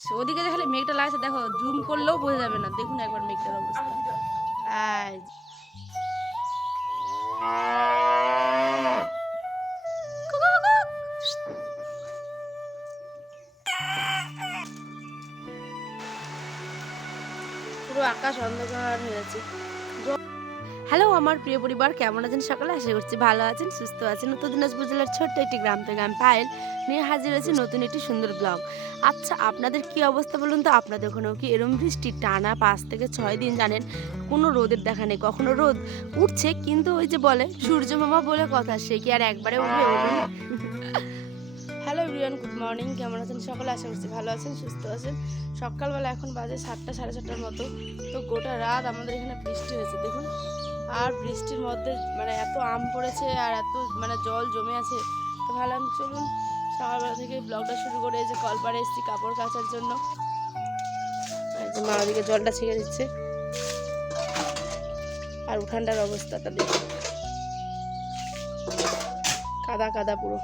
ওদিকে যে খালি মেঘটা লাগছে, দেখো জুম করলেও বোঝা যাবে না। দেখুন একবার মেঘটার অবস্থা। কুকু। পুরো আকাশ অন্ধকার হয়ে আছে। হ্যালো আমার প্রিয় পরিবার, কেমন আছেন সকালে? আশা করছি ভালো আছেন, সুস্থ আছেন। উত্তর দিনাজপুর জেলার ছোট্ট একটি গ্রাম থেকে আমি পায়েল, নিয়ে হাজির হয়েছি নতুন একটি সুন্দর ব্লগ আচ্ছা আপনাদের কি অবস্থা বলুন তো? আপনাদের ওখানেও কি এরম বৃষ্টি? টানা পাঁচ থেকে ছয় দিন জানেন, কোনো রোদের দেখা নেই, কখনো রোদ উঠছে, কিন্তু ওই যে বলে, সূর্য মামা বলে কথা, সে কি আর একবারে উঠবে হ্যালো এভরিওয়ান, গুড মর্নিং, কেমন আছেন সকালে? আশা করছি ভালো আছেন, সুস্থ আছেন। সকালবেলা এখন বাজে সাতটা, সাড়ে সাতটার মতো। তো গোটা রাত আমাদের এখানে বৃষ্টি হয়েছে, দেখুন। আর বৃষ্টির মধ্যে মানে এত আম পড়েছে আর এত মানে জল জমে আছে, তো ভাবলাম চলুন সকালবেলা থেকে ব্লগটা শুরু করে, এই যে কলপারে এসেছি কাপড় কাচার জন্য। যে মা ওদিকে জলটা ছেড়ে দিচ্ছে। আর উঠানটার অবস্থাটা দেখুন। কাদা কাদা পুরো।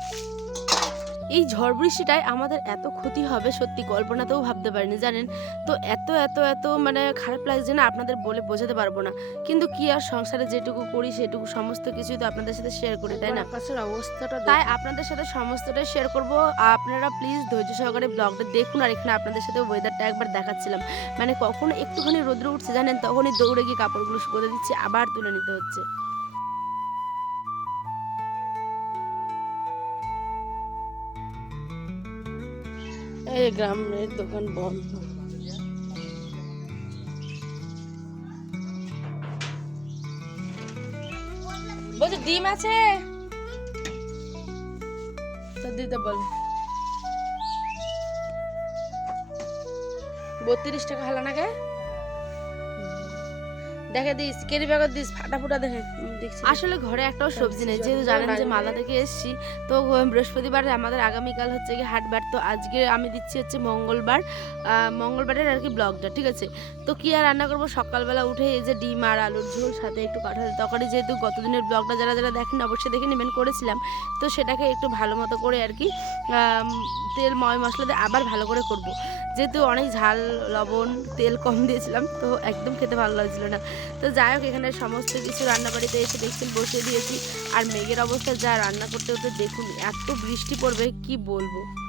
এই ঝড় বৃষ্টিটায় আমাদের এত ক্ষতি হবে সত্যি কল্পনাতেও ভাবতে পারিনি জানেন? তো এত এত এত মানে খারাপ লাগছে না আপনাদের বলে বোঝাতে পারব না। কিন্তু কি আর সংসারে যেটুকু করি সেটুকু সমস্ত কিছুই তো আপনাদের সাথে শেয়ার করি তাই না? আকাশের অবস্থাটা তাই আপনাদের সাথে সমস্তটাই শেয়ার করব। আপনারা প্লিজ ধৈর্য সহকারে ব্লগটা দেখুন আর এখানে আপনাদের সাথে ওয়েদারটা একবার দেখাচ্ছিলাম। মানে কখন একটুখানি রোদ্র উঠছে জানেন? তখনই দৌড়ে গিয়ে কাপড়গুলো শুকোতে দিচ্ছি আবার তুলে নিতে হচ্ছে। এই গ্রামের দোকান বন্ধ। বলছে, ডিম আছে? তো দিতে বল। বত্রিশ টাকা হলো না নাকি? দেখে দিস কেরি ব্যাগত দিস ফাটা ফুটা দেখে আসলে ঘরে একটাও সবজি নেই, যেহেতু জানেন যে মালদা থেকে এসেছি, তো বৃহস্পতিবার আমাদের আগামীকাল হচ্ছে কি হাটবার, তো আজকে আমি দিচ্ছি হচ্ছে মঙ্গলবার মঙ্গলবারের আর কি ব্লগটা, ঠিক আছে? তো কি আর রান্না করব? সকালবেলা উঠে এই যে ডিম আর আলুর ঝোল, সাথে একটু কাঁঠাল তরকারি, যেহেতু গতদিনের ব্লগটা যারা যারা দেখেন অবশ্যই দেখে নেবেন, করেছিলাম। তো সেটাকে একটু ভালো মতো করে আর কি তেল, ময় মশলা দিয়ে আবার ভালো করে করব। যেহেতু অনেক ঝাল, লবণ, তেল কম দিয়েছিলাম, তো একদম খেতে ভালো লাগছিল না। তো যাই হোক, এখানে সমস্ত কিছু রান্নাবাড়িতে এসে দেখছেন, বসিয়ে দিয়েছি। আর মেঘের অবস্থা যা রান্না করতে হতে দেখুন, এত বৃষ্টি পড়বে, কি বলব?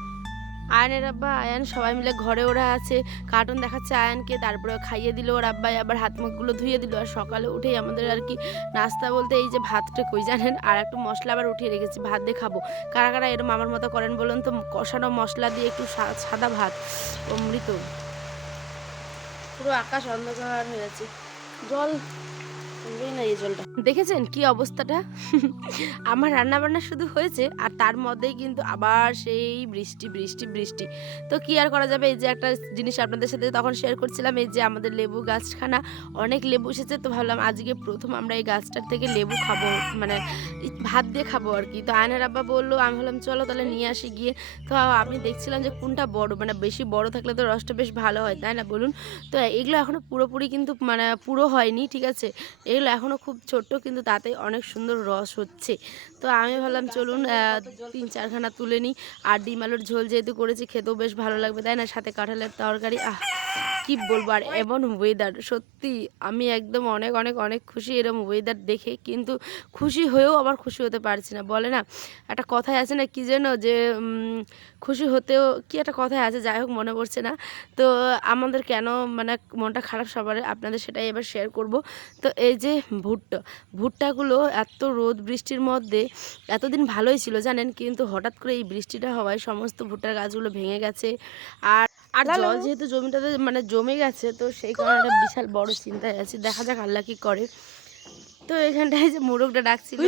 আয়নের আব্বা, আয়ান সবাই মিলে ঘরে ওরা আছে। কার্টুন দেখাচ্ছে আয়ানকে, তারপরে খাইয়ে দিল ওর আব্বাই, আবার হাত মুখগুলো ধুয়ে দিল। আর সকালে উঠেই আমাদের আর কি নাস্তা বলতে এই যে ভাতটা কই জানেন? আর একটু মশলা আবার উঠিয়ে রেখেছি, ভাত দিয়ে খাব। কারা কারা এরম আমার মতো করেন বলুন তো? কষানো মশলা দিয়ে একটু সাদা ভাত, অমৃত। পুরো আকাশ অন্ধকার হয়ে যাচ্ছে জল দেখেছেন কি অবস্থাটা? আমার রান্না বান্না শুধু হয়েছে আর তার মধ্যেই কিন্তু আবার সেই বৃষ্টি বৃষ্টি বৃষ্টি। তো কি আর করা যাবে? এই যে একটা জিনিস আপনাদের সাথে তখন শেয়ার করছিলাম, এই যে আমাদের লেবু গাছখানা, অনেক লেবু এসেছে। তো ভাবলাম আজকে প্রথম আমরা এই গাছটার থেকে লেবু খাব মানে ভাত দিয়ে খাব আর কি। তো আয়নার আব্বা বলল, আমি ভাবলাম, চলো তাহলে নিয়ে আসি গিয়ে। তো আমি দেখছিলাম যে কোনটা বড় মানে বেশি বড় থাকলে তো রসটা বেশ ভালো হয়, তাই না? বলুন। তো এগুলো এখনও পুরোপুরি কিন্তু মানে পুরো হয়নি, ঠিক আছে? এগুলো এখনও খুব ছোট্ট, কিন্তু তাতে অনেক সুন্দর রস হচ্ছে। তো আমি ভাবলাম চলুন তিন চারখানা তুলে নিই। আর ডিম আলুর ঝোল যেহেতু করেছি, খেতেও বেশ ভালো লাগবে, তাই না? সাথে কাঁঠালের তরকারি, আহ। কি বলব আর এমন ওয়েদার সত্যি আমি একদম অনেক অনেক অনেক খুশি এরকম ওয়েদার দেখে, কিন্তু খুশি হয়েও আবার খুশি হতে পারছি না, বলে না? একটা কথায় আছে না কি যেন যে খুশি হতেও কি একটা কথায় আছে, যাই হোক মনে পড়ছে না। তো আমাদের কেন মানে মনটা খারাপ সবার, আপনাদের সেটাই এবার শেয়ার করব। তো এই যে ভুট্টা, ভুট্টাগুলো এত রোদ বৃষ্টির মধ্যে এতদিন ভালোই ছিল জানেন, কিন্তু হঠাৎ করে এই বৃষ্টিটা হওয়ায় সমস্ত ভুট্টার গাছগুলো ভেঙে গেছে। আর আর জল যেহেতু জমিটাতে মানে জমে গেছে তো সেই কারণে একটা বিশাল বড় চিন্তায় আছে। দেখা যাক আল্লাহ কি করে। তো এখানটায় যে মোরগটা ডাকছিল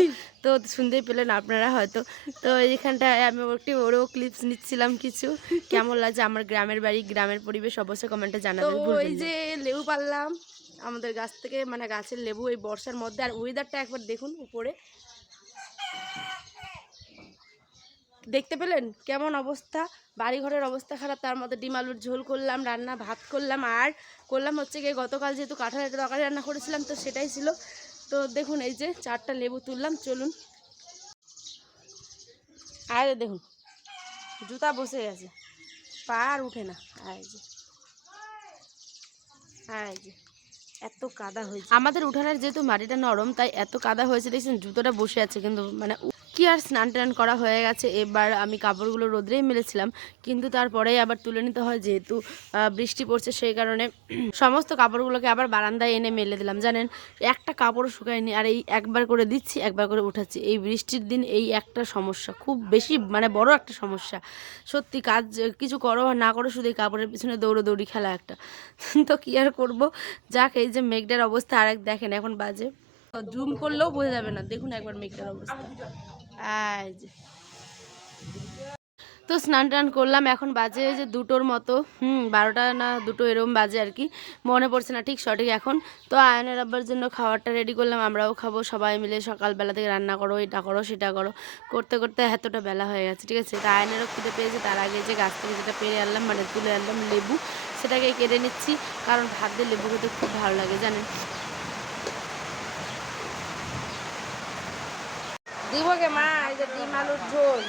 তো শুনতেই পেলেন আপনারা হয়তো। তো এখানটায় আমি একটি ওরও ক্লিপস নিচ্ছিলাম কিছু। কেমন লাগছে আমার গ্রামের বাড়ি গ্রামের পরিবেশ অবশ্যই কমেন্টে জানাবেন এই যে লেবু পারলাম আমাদের গাছ থেকে মানে গাছের লেবু এই বর্ষার মধ্যে আর ওয়েদারটা একবার দেখুন উপরে। দেখতে পেলেন? কেমন অবস্থা? বাড়ি ঘরের অবস্থা খারাপ, তার মধ্যে ডিম আলুর ঝোল করলাম, রান্না, ভাত করলাম, আর করলাম হচ্ছে গিয়ে গতকাল যেহেতু কাঁঠালের তরকারি রান্না করেছিলাম, তো সেটাই ছিল। তো দেখুন, এই যে চারটা লেবু তুললাম, চলুন। আর দেখুন, জুতা বসে গেছে। পা আর উঠে না। এই যে এই যে, এত কাদা হয়েছে। আমাদের উঠানের যেহেতু মাটিটা নরম, তাই এত কাদা হয়েছে, দেখছেন জুতোটা বসে আছে, কিন্তু মানে কি আর স্নান টান করা হয়ে গেছে? এবার আমি কাপড়গুলো রোদ্রেই মেলেছিলাম, কিন্তু তারপরেই আবার তুলে নিতে হয় যেহেতু বৃষ্টি পড়ছে সেই কারণে। সমস্ত কাপড়গুলোকে আবার বারান্দায় এনে মেলে দিলাম, জানেন? একটা কাপড় শুকায়নি, আর এই একবার করে দিচ্ছি, একবার করে উঠাচ্ছি। এই বৃষ্টির দিন এই একটা সমস্যা, খুব বেশি মানে বড় একটা সমস্যা। সত্যি কাজ কিছু করো আর না করো, শুধু এই কাপড়ের পিছনে দৌড়োদৌড়ি খেলা একটা। তো কি আর করব? যাক, এই যে মেঘটার অবস্থা, আরেক দেখেন, এখন বাজে। জুম করলেও বোঝা যাবে না, দেখুন একবার মেঘটার অবস্থা। যে তো স্নান টান করলাম, এখন বাজে যে দুটোর মতো। হুম, বারোটা না দুটো এরকম বাজে আর কি। মনে পড়ছে না ঠিক সঠিক এখন। তো আয়নের আব্বার জন্য খাবারটা রেডি করলাম, আমরাও খাব। সবাই মিলে সকালবেলা থেকে রান্না করো, এটা করো, সেটা করো। করতে করতে এতটা বেলা হয়ে গেছে, ঠিক আছে? তা আয়নেরও খেতে পেয়েছে, তার আগে যে গাছ থেকে যেটা পেরে আনলাম মানে তুলে আনলাম লেবু, সেটাকে কেটে নিচ্ছি। কারণ ভাত দিয়ে লেবু খেতে খুব ভালো লাগে, জানেন? কে মা? এই যে ডিম, আলুর ঝোল।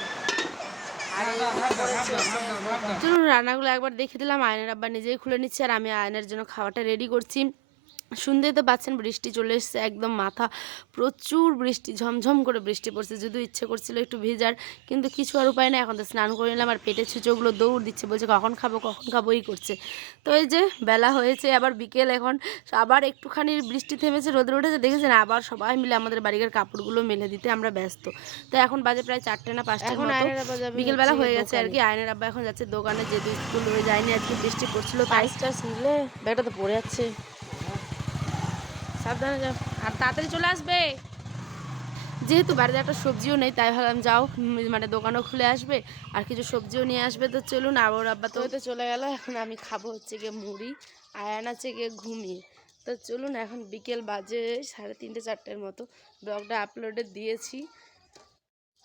চলুন, রান্নাগুলো একবার দেখে দিলাম। আয়নের আব্বা নিজেই খুলে নিচ্ছে আর আমি আয়নের জন্য খাওয়াটা রেডি করছি। শুনতেই তো পাচ্ছেন বৃষ্টি চলে এসছে একদম মাথা প্রচুর বৃষ্টি ঝমঝম করে বৃষ্টি পড়ছে যদিও ইচ্ছে করছিল একটু ভেজার কিন্তু কিছু আর উপায় নেই এখন তো স্নান করে নিলাম আর পেটের ছুঁচোগুলো দৌড় দিচ্ছে বলছে কখন খাব কখন খাব এই করছে। তো এই যে বেলা হয়েছে আবার বিকেল এখন আবার একটুখানি বৃষ্টি থেমেছে রোদে উঠেছে দেখেছেন আবার সবাই মিলে আমাদের বাড়ির কাপড়গুলো মেলে দিতে আমরা ব্যস্ত। তো এখন বাজে প্রায় চারটে না পাঁচটা এখন আয়নের আব্বা যাবে বিকেলবেলা হয়ে গেছে আর কি আয়নের আব্বা এখন যাচ্ছে দোকানে যেহেতু স্কুল হয়ে যায়নি আজকে বৃষ্টি পড়ছিল তাই ব্যাগটা তো পড়ে যাচ্ছে সাবধানে যাও আর তাড়াতাড়ি চলে আসবে। যেহেতু বাড়িতে একটা সবজিও নেই, তাই ভাবলাম যাও মানে দোকানও খুলে আসবে, আর কিছু সবজিও নিয়ে আসবে, তো চলুন আবার আব্বা তো চলে গেল, এখন আমি খাব হচ্ছে গিয়ে মুড়ি, আয়ান আছে গিয়ে ঘুমিয়ে। তো চলুন এখন বিকেল বাজে সাড়ে তিনটে চারটের মতো, ব্লগটা আপলোডে দিয়েছি।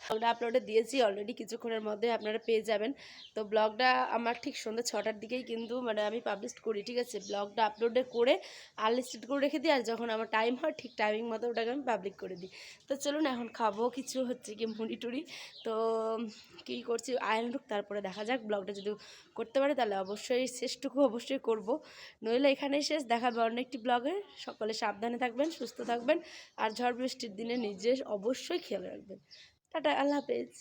ব্লগটা আপলোডে দিয়েছি অলরেডি কিছুক্ষণের মধ্যে আপনারা পেয়ে যাবেন। তো ব্লগটা আমার ঠিক সন্ধ্যে ছটার দিকেই কিন্তু মানে আমি পাবলিশ করি, ঠিক আছে? ব্লগটা আপলোডে করে আনলিস্টেড করে রেখে দিই, আর যখন আমার টাইম হয়, ঠিক টাইমিং মতো ওটাকে আমি পাবলিক করে দিই। তো চলুন এখন খাব কিছু হচ্ছে কি মুড়ি টুড়ি। তো কী করছি আয়ন ঢুক তারপরে দেখা যাক ব্লগটা যদি করতে পারে, তাহলে অবশ্যই শেষটুকু অবশ্যই করব। নইলে এখানেই শেষ, দেখাবে অন্য একটি ব্লগে সকলে সাবধানে থাকবেন, সুস্থ থাকবেন, আর ঝড় বৃষ্টির দিনে নিজে অবশ্যই খেয়াল রাখবেন। টাটা আল্লাহ হাফেজ।